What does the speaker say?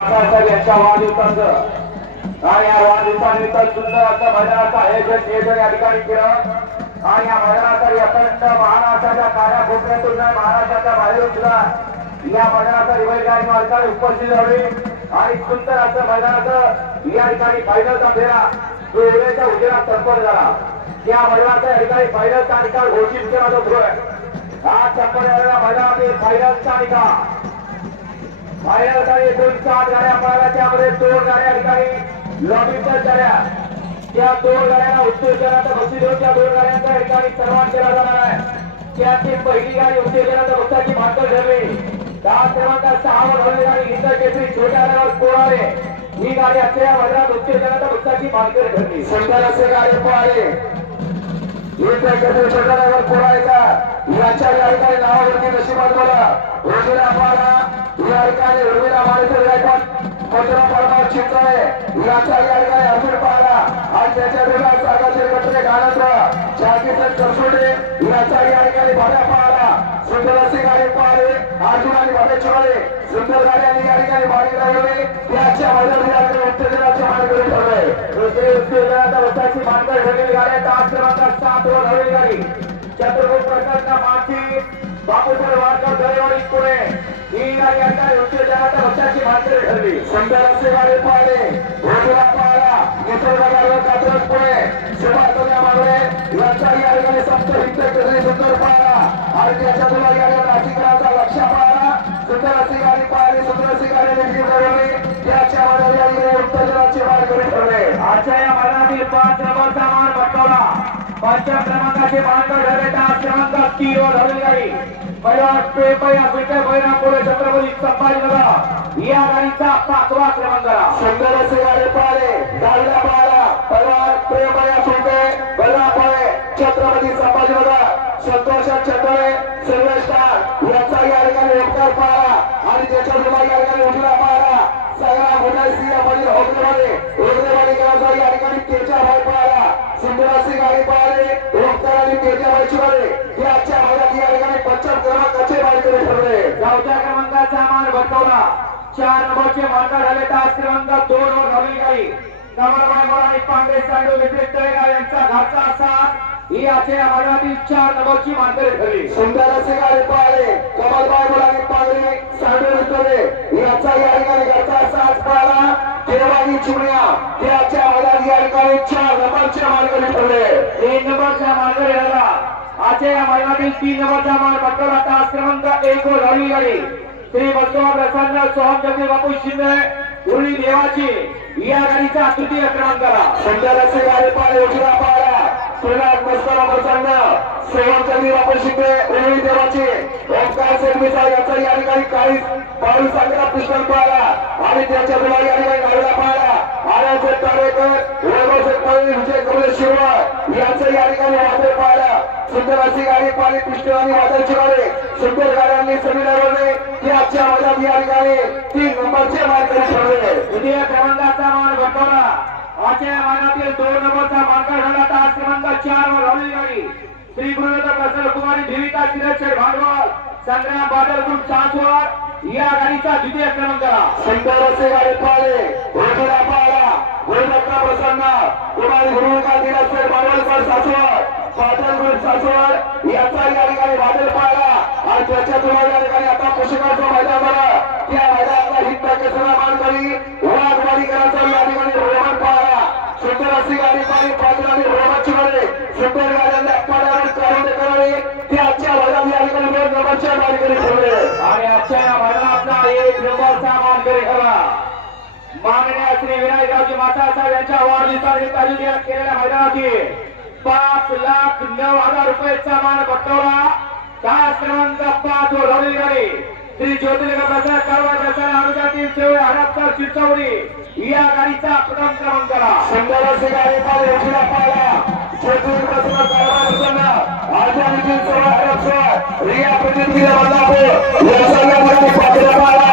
यांच्या वाढदिवसाचं आणि या वाढदिवसानिमित्त सुंदर असं मैदानाचं आयोजन नियोजन या ठिकाणी केलं. आणि या मैदानाचा यथंत महाराष्ट्राच्या कार्या कोपऱ्यातून महाराष्ट्राच्या बाहेर सुद्धा या मैदानाचा रिवाई मार्गाने उपस्थित झाली आणि सुंदर असं मैदानाचं या ठिकाणी फायनलचा फेरा तो रेल्वेच्या उजेरात संपन्न झाला. या मैदानाचा या ठिकाणी फायनलचा तालिका घोषित केला जातोय. आज संपन्न झालेल्या मैदानातील फायनलचा तालिका फायनलसाठी एकूण सात गाड्या पळाल्या. त्यामध्ये दोन गाड्या ठिकाणी लॉबीच्या झाल्या. त्या दोन गाड्यांना बक्षीस देऊन त्या दोन गाड्यांचा ठिकाणी सन्मान केला जाणार आहे. पहिली गाडी बक्षाची भाकर ठरली. दहा क्रमांक गाडी केसरी छोट्या कोणाले ही गाडी अशा मैदानात उत्तेजनाच्या बक्षाची भाकर ठरली. सुंदर असे गाडी पळाले. छोट्यावर कोणायचा याच्या या ठिकाणी नावावरती नशिबात बोला. उर्मिला पाडा. या ठिकाणी उर्मिला माळेकर गायकवाड मधुरा परमार चिंताय याच्या या ठिकाणी अर्जुन पाला आणि त्याच्या विरोधात सागाचे कटरे गाण्याचा. शाकीसन करसोडे याच्या या ठिकाणी भाड्या पाला सुंदर अशी गाडी पाहिले. अर्जुन आणि भाडे चिवाळे सुंदर गाड्यांनी या ठिकाणी भाडे लावले. त्याच्या मैदानी या ठिकाणी उत्तेजनाचे मानकरी ठरले दुसरी उत्तेजनाच्या वस्ताची मानकरी ठरलेली गाडी क्रमांक सात वर गाडी प्रकल्प बापूसाहेब वाडकर दरेवाडी पुणे ही गाडी आता ठरली. सुंदर असे गाडी पाहिले. भोजला पाहिला. निसर्गावर कात्रज पुणे सुभाष मागणे यांचा या ठिकाणी सप्त हिंद सुंदर पाहिला. आणि त्याच्या तुला नाशिकराचा लक्ष पाहिला. सुंदर पाचव्या क्रमांकाचे मानकर ठरले दहा क्रमांक तीन वर झालेली गाडी. पेपया पुढे छत्रपती संभाजीनगर. या गाडीचा पाचवा क्रमांक. सुंदर असे गाडी पाहिले. डावीला पाहिला प्रेमया सुटे पुढे छत्रपती संभाजीनगर. संतोष छत्रे सर्वेस्टार याचा या ठिकाणी उपकार पाहिला. आणि त्याच्या विभाग या ठिकाणी उजला पाहिला. सगळा मोठा सिंह मधील होगरेवाडी होगरेवाडी गावाचा या ठिकाणी. तेजा भाई पाहिला सुंदर अशी गाडी पाहिली उपकार आणि तेजा भाई शिवाले या आजच्या भागात या ठिकाणी पंचम क्रमांकाचे मानकरी ठरले? चौथ्या क्रमांकाचा मान भटकवला. चार नंबरचे मानकर झाले तास क्रमांक दोन वर गाडी. कमलबाई मोर आणि पांढरे सांडू विपरीत तळेगाव यांचा घरचा ही आजच्या भागातील चार नंबरची मानकरी ठरली. सुंदर असे गाडी मोर आणि पांढरे सांडू विपरीत याचा या ठिकाणी घरचा साथ पाहिला देवानी चुन्या. भागात या ठिकाणी मानकरी ठरले तीन नंबरच्या मार्गावर ठरला आजच्या या मैदानातील तीन नंबरचा मान पटकवला तास क्रमांक एक वर झालेली गाडी. श्री बसवा प्रसन्न सोहम जगदी बापू शिंदे उर्ली देवाची. या गाडीचा तृतीय क्रमांकाला सुंदर असे गाडी पाहिले उशिरा पाहिला श्रीनाथ बसवा प्रसन्न सोहम जगदी बापू शिंदे उर्ली देवाची. ओंकार सेडमीचा याचा या ठिकाणी काही पाऊल सांगला पुष्कळ पाहिला आणि त्याच्या तुला या ठिकाणी गाडीला पाहिला आल्याचे तारेकर विजय कमलेश यांचं या ठिकाणी वादळ पाहिला. सुंदर अशी गाडी पाहिली कृष्ण आणि वादळची गाडी. सुंदर गाड्यांनी समीरावरने की आजच्या मैदानात या ठिकाणी तीन नंबरचे मानकरी ठरले. द्वितीय क्रमांकाचा मान घटवला आजच्या या मैदानातील दोन नंबरचा मानकर झाला तास क्रमांक चार वर झालेली गाडी. श्री गुरुदत्त प्रसन्न कुमारी देविका शिरक्षर भांडवल संग्राम बादल ग्रुप सासवड या गाडीचा द्वितीय क्रमांकाला सेंटर असे गाडी पाहिले भोजला पाहिला गुरुदत्त प्रसन्न कुमारी गुरुका दिनासर भांडवलकर सासवड बादल ग्रुप सासवड याचा या ठिकाणी बादल पाहिला आणि त्याच्या तुम्हाला या ठिकाणी आता पुस्तकाचं मैदान झालं. त्या मैदानाचा हित केसरा मानकरी वाघवाडीकरांचा या ठिकाणी रोमन पाहिला सुंदर अशी गाडी पाहिली पाटील आणि रोमनची गाडी सुंदर गाड्यांना पाड्यावर काढून करावी ठिकाणी दोन ठेवले. आणि आजच्या या मैदानातला एक नंबरचा मानकरी ठरला. माननीय श्री विनायकरावजी माता साहेब यांच्या वाढदिवसानिमित्त आयोजित केलेल्या मैदानाची पाच लाख नऊ हजार रुपयाचा मान पटकवला. तास क्रमांक पाच वर झालेली गाडी. श्री ज्योतिर्लिंग प्रसाद कारवा प्रसाद अनुजातील सेवे हडपसर चिरचौरी या गाडीचा प्रथम क्रमांकाला सुंदर अशी गाडी पाहिजे पाहिला. ज्योतिर्लिंग प्रसाद कारवा प्रसन्न रिया प्रतिनिधी बदलापूर. या संघामध्ये पात्रता